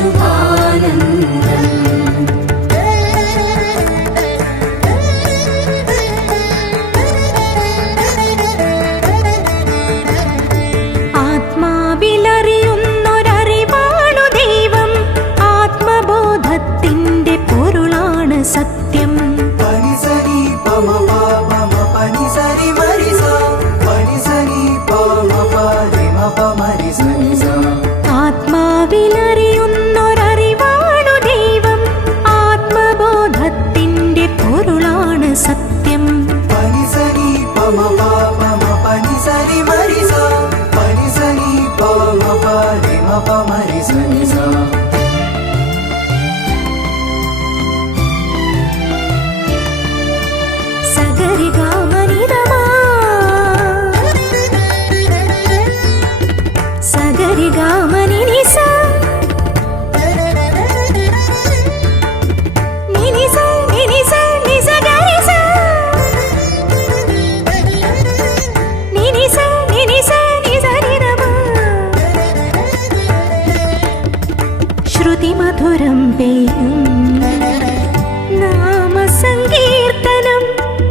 to. పరి మప మరి సని సా. അതിമധുരം പെയ്യും. നാമസങ്കീർത്തനം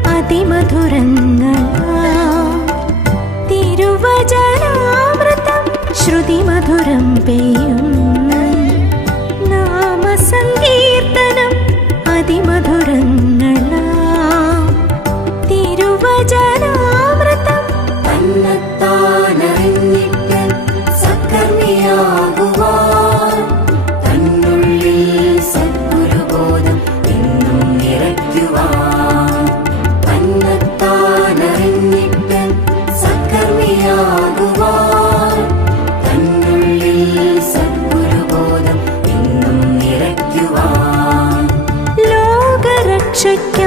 അതിമധുരങ്ങൾ തിരുവചനാമൃതം ശ്രുതിമധുരം പെയ്യും. നാമസങ്കീർത്തനം തിരുവചന шепчуть